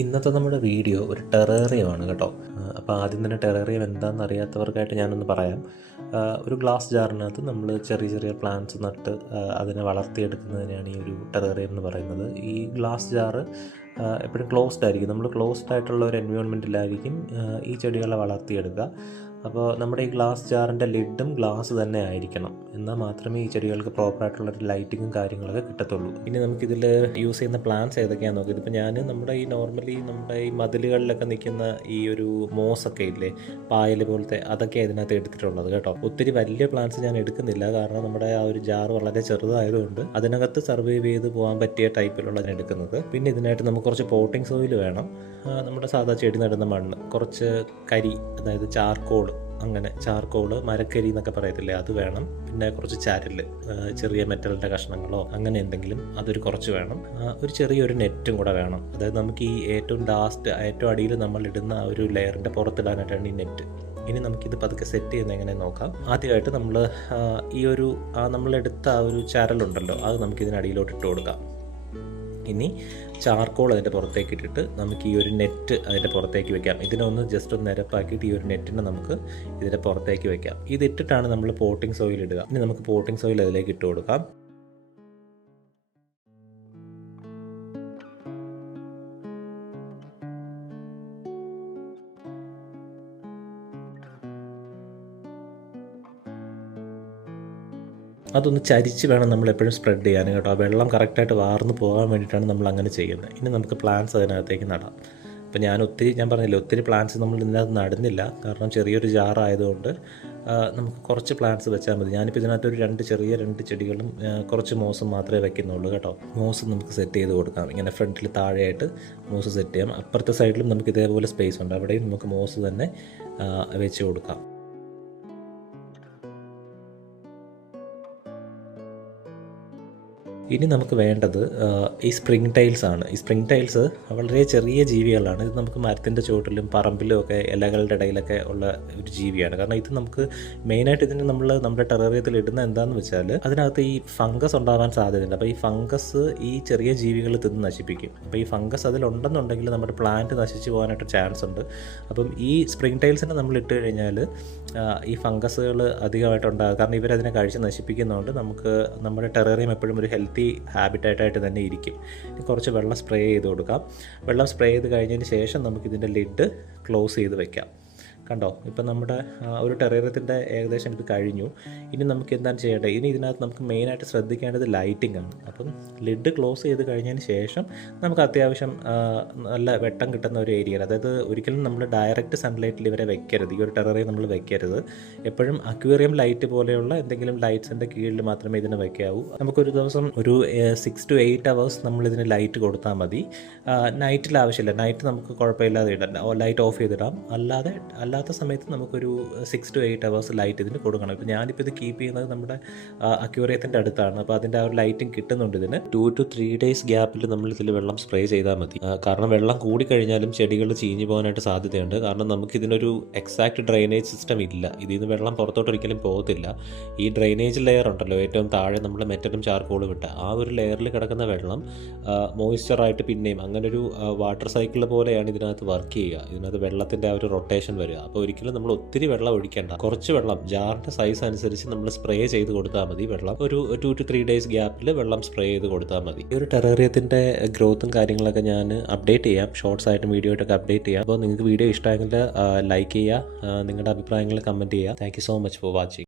ഇന്നത്തെ നമ്മുടെ വീഡിയോ ഒരു ടെറേറിയമാണ് കേട്ടോ. അപ്പോൾ ആദ്യം തന്നെ ടെറേറിയം എന്താണെന്ന് അറിയാത്തവർക്കായിട്ട് ഞാനൊന്ന് പറയാം. ഒരു ഗ്ലാസ് ജാറിനകത്ത് നമ്മൾ ചെറിയ ചെറിയ പ്ലാന്റ്സ് നട്ട് അതിനെ വളർത്തിയെടുക്കുന്നതിനാണ് ഈ ഒരു ടെറേറിയം എന്ന് പറയുന്നത്. ഈ ഗ്ലാസ് ജാറ് എപ്പോഴും ക്ലോസ്ഡ് ആയിരിക്കും. നമ്മൾ ക്ലോസ്ഡ് ആയിട്ടുള്ള ഒരു എൻവയോൺമെൻറ്റിലായിരിക്കും ഈ ചെടികളെ വളർത്തിയെടുക്കുക. അപ്പോൾ നമ്മുടെ ഈ ഗ്ലാസ് ജാറിൻ്റെ ലിഡും ഗ്ലാസ് തന്നെ ആയിരിക്കണം, എന്നാൽ മാത്രമേ ഈ ചെടികൾക്ക് പ്രോപ്പറായിട്ടുള്ളൊരു ലൈറ്റിങ്ങും കാര്യങ്ങളൊക്കെ കിട്ടത്തുള്ളൂ. ഇനി നമുക്കിതിൽ യൂസ് ചെയ്യുന്ന പ്ലാന്റ്സ് ഏതൊക്കെയാണെന്ന് നോക്കി. ഇതിപ്പോൾ ഞാൻ നമ്മുടെ ഈ മതിലുകളിലൊക്കെ നിൽക്കുന്ന ഈ ഒരു മോസൊക്കെ ഇല്ലേ, പായൽ പോലത്തെ, അതൊക്കെ ഇതിനകത്ത് എടുത്തിട്ടുള്ളത് കേട്ടോ. ഒത്തിരി വലിയ പ്ലാന്റ്സ് ഞാൻ എടുക്കുന്നില്ല, കാരണം നമ്മുടെ ആ ഒരു ജാർ വളരെ ചെറുതായതുകൊണ്ട് അതിനകത്ത് സർവൈവ് ചെയ്ത് പോകാൻ പറ്റിയ ടൈപ്പിലുള്ളതാണ് എടുക്കുന്നത്. പിന്നെ ഇതിനായിട്ട് നമുക്ക് കുറച്ച് പോട്ടിംഗ് സോയിൽ വേണം, നമ്മുടെ സാധാ ചെടി നടുന്ന മണ്ണ്, കുറച്ച് കരി, അതായത് ചാർക്കോൾ, അങ്ങനെ ചാർക്കോള്, മരക്കരി എന്നൊക്കെ പറയത്തില്ലേ, അത് വേണം. പിന്നെ കുറച്ച് ചരല്, ചെറിയ മെറ്റലിൻ്റെ കഷ്ണങ്ങളോ അങ്ങനെ എന്തെങ്കിലും, അതൊരു കുറച്ച് വേണം. ഒരു ചെറിയൊരു നെറ്റും കൂടെ വേണം. അതായത് നമുക്ക് ഈ ഏറ്റവും അടിയിൽ നമ്മൾ ഇടുന്ന ആ ഒരു ലെയറിൻ്റെ പുറത്തിടാനായിട്ടാണ് ഈ നെറ്റ്. ഇനി നമുക്കിത് പതുക്കെ സെറ്റ് ചെയ്യുന്നത് എങ്ങനെ നോക്കാം. ആദ്യമായിട്ട് നമ്മൾ നമ്മളെടുത്ത ആ ഒരു ചരലുണ്ടല്ലോ, അത് നമുക്കിതിനടിയിലോട്ട് ഇട്ട് കൊടുക്കാം. ഇനി ചാർക്കോൾ അതിൻ്റെ പുറത്തേക്ക് ഇട്ടിട്ട് നമുക്ക് ഈ ഒരു നെറ്റ് അതിൻ്റെ പുറത്തേക്ക് വെക്കാം. ഇതിനൊന്ന് ജസ്റ്റ് ഒന്ന് നിരപ്പാക്കിയിട്ട് ഈ ഒരു നെറ്റിനെ നമുക്ക് ഇതിൻ്റെ പുറത്തേക്ക് വെക്കാം. ഇതിട്ടിട്ടാണ് നമ്മൾ പോട്ടിംഗ് സോയിൽ ഇടുക. ഇനി നമുക്ക് പോട്ടിംഗ് സോയിൽ അതിലേക്ക് ഇട്ട് കൊടുക്കാം. അതൊന്ന് ചരിച്ച് വേണം നമ്മൾ എപ്പോഴും സ്പ്രെഡ് ചെയ്യാൻ കേട്ടോ. ആ വെള്ളം കറക്റ്റായിട്ട് വാർന്ന് പോകാൻ വേണ്ടിയിട്ടാണ് നമ്മൾ അങ്ങനെ ചെയ്യുന്നത്. ഇനി നമുക്ക് പ്ലാന്റ്സ് അതിനകത്തേക്ക് നടാം. അപ്പോൾ ഞാൻ പറഞ്ഞില്ല, ഒത്തിരി പ്ലാന്റ്സ് നമ്മൾ ഇതിനകത്ത് നടുന്നില്ല, കാരണം ചെറിയൊരു ജാറായതുകൊണ്ട് നമുക്ക് കുറച്ച് പ്ലാന്റ്സ് വെച്ചാൽ മതി. ഞാനിപ്പോൾ ഇതിനകത്ത് ഒരു രണ്ട് ചെടികളും കുറച്ച് മോസും മാത്രമേ വെക്കുന്നുള്ളൂ കേട്ടോ. മോസ് നമുക്ക് സെറ്റ് ചെയ്ത് കൊടുക്കാം. ഇങ്ങനെ ഫ്രണ്ടിൽ താഴെയായിട്ട് മോസ് സെറ്റ് ചെയ്യാം. അപ്പുറത്തെ സൈഡിലും നമുക്ക് ഇതേപോലെ സ്പേസ് ഉണ്ട്, അവിടെയും നമുക്ക് മോസ് തന്നെ വെച്ച് കൊടുക്കാം. ഇനി നമുക്ക് വേണ്ടത് ഈ സ്പ്രിംഗ് ടൈൽസ് ആണ്. ഈ സ്പ്രിംഗ് ടൈൽസ് വളരെ ചെറിയ ജീവികളാണ്. ഇത് നമുക്ക് മരത്തിൻ്റെ ചുവട്ടിലും പറമ്പിലും ഒക്കെ ഇലകളുടെ ഇടയിലൊക്കെ ഉള്ള ഒരു ജീവിയാണ്. കാരണം ഇത് നമുക്ക് മെയിനായിട്ട് ഇതിന് നമ്മുടെ ടെറേറിയത്തിൽ ഇടുന്ന എന്താണെന്ന് വെച്ചാൽ അതിനകത്ത് ഈ ഫംഗസ് ഉണ്ടാകാൻ സാധ്യതയുണ്ട്. അപ്പോൾ ഈ ഫംഗസ് ഈ ചെറിയ ജീവികൾ തിന്ന് നശിപ്പിക്കും. അപ്പോൾ ഈ ഫംഗസ് അതിലുണ്ടെന്നുണ്ടെങ്കിൽ നമ്മുടെ പ്ലാന്റ് നശിച്ചു പോകാനായിട്ട് ചാൻസ് ഉണ്ട്. അപ്പം ഈ സ്പ്രിംഗ് ടൈൽസിനെ നമ്മൾ ഇട്ട് കഴിഞ്ഞാൽ ഈ ഫംഗസുകൾ അധികമായിട്ടുണ്ടാകും. കാരണം ഇവരതിനെ കഴിച്ച് നശിപ്പിക്കുന്നതുകൊണ്ട് നമുക്ക് നമ്മുടെ ടെറേറിയം എപ്പോഴും ഒരു ഹെൽത്തി ഹാബിറ്റായിട്ട് തന്നെ ഇരിക്കും. ഇനി കുറച്ച് വെള്ളം സ്പ്രേ ചെയ്ത് കൊടുക്കാം. വെള്ളം സ്പ്രേ ചെയ്ത് കഴിഞ്ഞതിന് ശേഷം നമുക്കിതിൻ്റെ ലിഡ് ക്ലോസ് ചെയ്ത് വെക്കാം. കണ്ടോ, ഇപ്പം നമ്മുടെ ഒരു ടെറേറിയത്തിൻ്റെ ഏകദേശം ഇത് കഴിഞ്ഞു. ഇനി നമുക്ക് എന്താണ് ചെയ്യേണ്ടത്? ഇനി ഇതിനകത്ത് നമുക്ക് മെയിനായിട്ട് ശ്രദ്ധിക്കേണ്ടത് ലൈറ്റിംഗ് ആണ്. അപ്പം ലിഡ് ക്ലോസ് ചെയ്ത് കഴിഞ്ഞതിന് ശേഷം നമുക്ക് അത്യാവശ്യം നല്ല വെട്ടം കിട്ടുന്ന ഒരു ഏരിയയിൽ, അതായത് ഒരിക്കലും നമ്മൾ ഡയറക്റ്റ് സൺലൈറ്റിൽ ഇവരെ വെക്കരുത്. ഈ ഒരു ടെറേറിയം നമ്മൾ വെക്കരുത്. എപ്പോഴും അക്വേറിയം ലൈറ്റ് പോലെയുള്ള എന്തെങ്കിലും ലൈറ്റ്സിൻ്റെ കീഴിൽ മാത്രമേ ഇതിന് വെക്കാവൂ. നമുക്കൊരു ദിവസം ഒരു 6 to 8 hours നമ്മളിതിന് ലൈറ്റ് കൊടുത്താൽ മതി. നൈറ്റിൽ ആവശ്യമില്ല. നൈറ്റ് നമുക്ക് കുഴപ്പമില്ലാതെ ഇടാം, ലൈറ്റ് ഓഫ് ചെയ്തിടാം. അല്ലാത്ത സമയത്ത് നമുക്കൊരു 6 to 8 hours ലൈറ്റ് ഇതിന് കൊടുക്കണം. ഇപ്പോൾ ഞാനിപ്പോൾ ഇത് കീപ്പ് ചെയ്യുന്നത് നമ്മുടെ അക്വേറിയത്തിൻ്റെ അടുത്താണ്. അപ്പോൾ അതിൻ്റെ ആ ഒരു ലൈറ്റിംഗ് കിട്ടുന്നുണ്ട് ഇതിന്. 2 to 3 days ഗ്യാപ്പിൽ നമ്മൾ ഇതിൽ വെള്ളം സ്പ്രേ ചെയ്താൽ മതി. കാരണം വെള്ളം കൂടിക്കഴിഞ്ഞാലും ചെടികൾ ചീഞ്ഞു പോകാനായിട്ട് സാധ്യതയുണ്ട്. കാരണം നമുക്കിതിനൊരു എക്സാക്റ്റ് ഡ്രെയിനേജ് സിസ്റ്റം ഇല്ല. ഇതിൽ നിന്ന് വെള്ളം പുറത്തോട്ട് ഒരിക്കലും പോകത്തില്ല. ഈ ഡ്രെയിനേജ് ലെയർ ഉണ്ടല്ലോ, ഏറ്റവും താഴെ നമ്മൾ മെറ്റലും ചാർക്കോളും വിട്ട ആ ഒരു ലെയറിൽ കിടക്കുന്ന വെള്ളം മോയ്സ്ചറായിട്ട് പിന്നെയും അങ്ങനെ ഒരു വാട്ടർ സൈക്കിൾ പോലെയാണ് ഇതിനകത്ത് വർക്ക് ചെയ്യുക. ഇതിനകത്ത് വെള്ളത്തിൻ്റെ ആ ഒരു റൊട്ടേഷൻ വരിക. അപ്പോൾ ഒരിക്കലും നമ്മൾ ഒത്തിരി വെള്ളം ഒഴിക്കേണ്ട. കുറച്ച് വെള്ളം ജാറിൻ്റെ സൈസ് അനുസരിച്ച് നമ്മൾ സ്പ്രേ ചെയ്ത് കൊടുത്താൽ മതി. വെള്ളം ഒരു 2 to 3 days ഗ്യാപ്പിൽ വെള്ളം സ്പ്രേ ചെയ്ത് കൊടുത്താൽ മതി. ഈ ഒരു ടെറേറിയത്തിൻ്റെ ഗ്രോത്തും കാര്യങ്ങളൊക്കെ ഞാൻ അപ്ഡേറ്റ് ചെയ്യാം, ഷോർട്സ് ആയിട്ടും വീഡിയോ ആയിട്ടൊക്കെ അപ്ഡേറ്റ് ചെയ്യാം. അപ്പോൾ നിങ്ങൾക്ക് വീഡിയോ ഇഷ്ടമായെങ്കിൽ ലൈക്ക് ചെയ്യുക, നിങ്ങളുടെ അഭിപ്രായങ്ങൾ കമൻറ്റ് ചെയ്യുക. Thank you so much for watching.